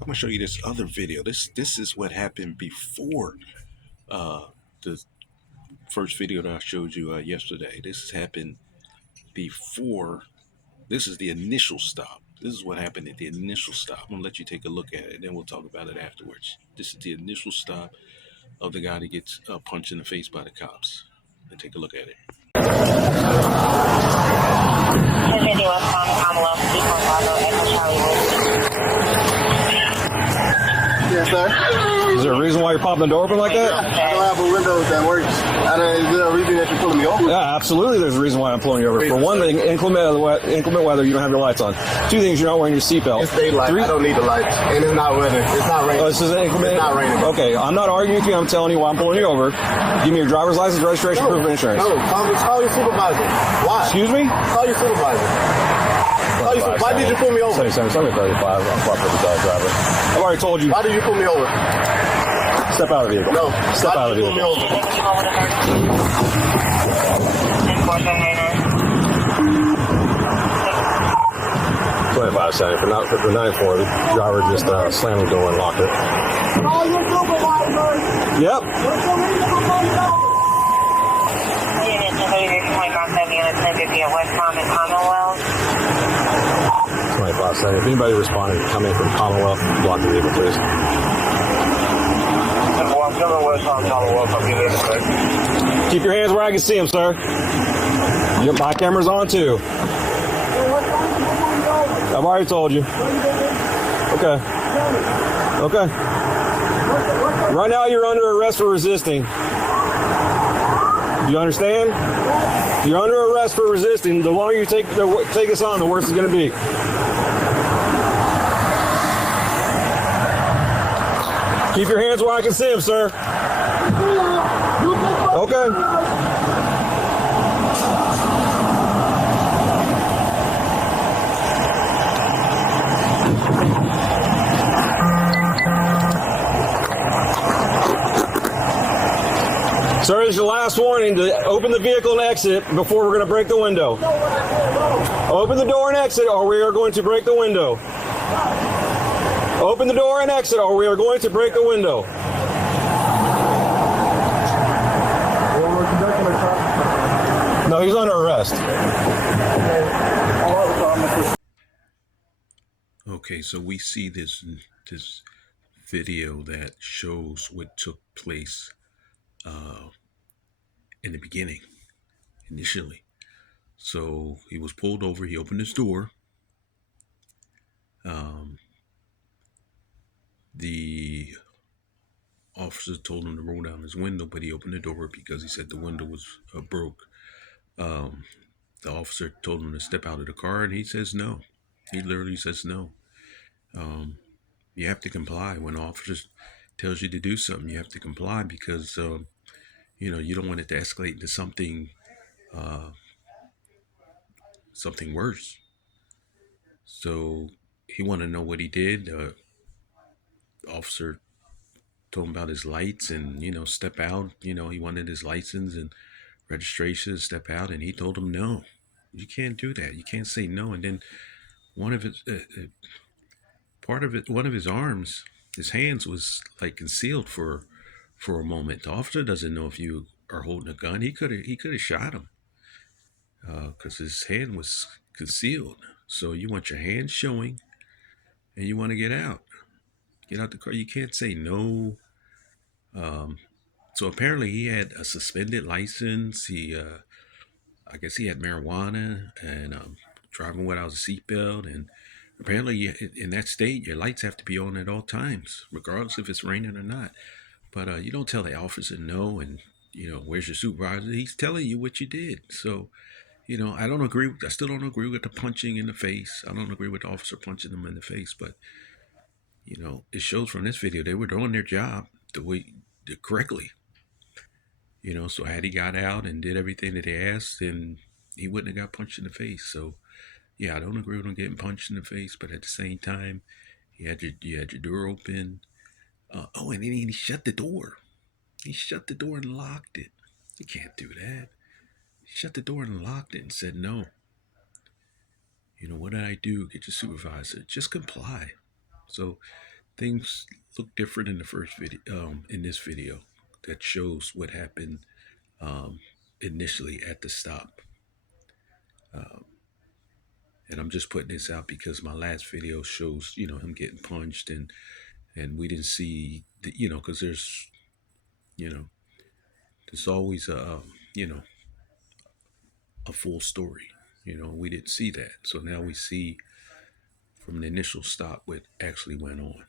I'm gonna show you this other video. This is what happened before the first video that I showed you yesterday. This has happened before. This is the initial stop. This is what happened at the initial stop. I'm gonna let you take a look at it, and then we'll talk about it afterwards. This is the initial stop of the guy that gets punched in the face by the cops. And take a look at it. Yes, sir. Is there a reason why you're popping the door open like that? I don't have a window that works. Is there a reason that you're pulling me over? Yeah, absolutely. There's a reason why I'm pulling you over. For one thing, inclement weather, you don't have your lights on. Two things, you're not wearing your seatbelt. It's daylight. I don't need the lights. And it's not weather. It's not raining. Oh, this is inclement? It's not raining. Okay, I'm not arguing with you. I'm telling you why I'm pulling you over. Give me your driver's license, registration, proof of insurance. No, call your supervisor. Why? Excuse me? Call your supervisor. Why did you pull me over? 77, 35. I'm property dog driver. I've already told you. Why did you pull me over? Step out of the vehicle. No. Step out of the vehicle. 2570 for 940. The driver just slammed the door and locked it. Yep. 2570. If anybody responding, come in from Commonwealth, block the vehicle, please. Keep your hands where I can see them, sir. My camera's on too. I've already told you. Okay. Okay. Right now you're under arrest for resisting. Do you understand? You're under arrest for resisting. The longer you take us on, the worse it's going to be. Keep your hands where I can see them, sir. Okay. Sir, this is your last warning to open the vehicle and exit before we're going to break the window. Open the door and exit or we are going to break the window. Open the door and exit or we are going to break the window. No, he's under arrest. Okay, so we see this video that shows what took place in the beginning, initially. So he was pulled over. He opened his door. The officer told him to roll down his window, but he opened the door because he said the window was broke. The officer told him to step out of the car, and he says no. He literally says no. You have to comply. When an officer tells you to do something, you have to comply because you don't want it to escalate into something worse. So he wanted to know what he did. The officer told him about his lights and, step out. He wanted his license and registration to step out, and he told him no. You can't do that. You can't say no. And then one of his arms, his hands was like concealed for a moment. The officer doesn't know if you are holding a gun. He could have shot him because his hand was concealed. So you want your hand showing, and you want to get out the car. You can't say no. So apparently he had a suspended license. I guess he had marijuana and driving without a seatbelt. And apparently in that state, your lights have to be on at all times, regardless if it's raining or not. But you don't tell the officer no, and where's your supervisor? He's telling you what you did. So, I still don't agree with the punching in the face. I don't agree with the officer punching them in the face. But it shows from this video they were doing their job correctly. So had he got out and did everything that they asked, then he wouldn't have got punched in the face. So, yeah, I don't agree with him getting punched in the face, but at the same time, you had your door open. And then he shut the door. He shut the door and locked it. You can't do that. He shut the door and locked it and said no. What did I do? Get your supervisor. Just comply. So things look different in the first video. In this video, that shows what happened initially at the stop. And I'm just putting this out because my last video shows, him getting punched, and we didn't see the, because you know, there's always a full story. We didn't see that, so now we see from the initial stop what actually went on.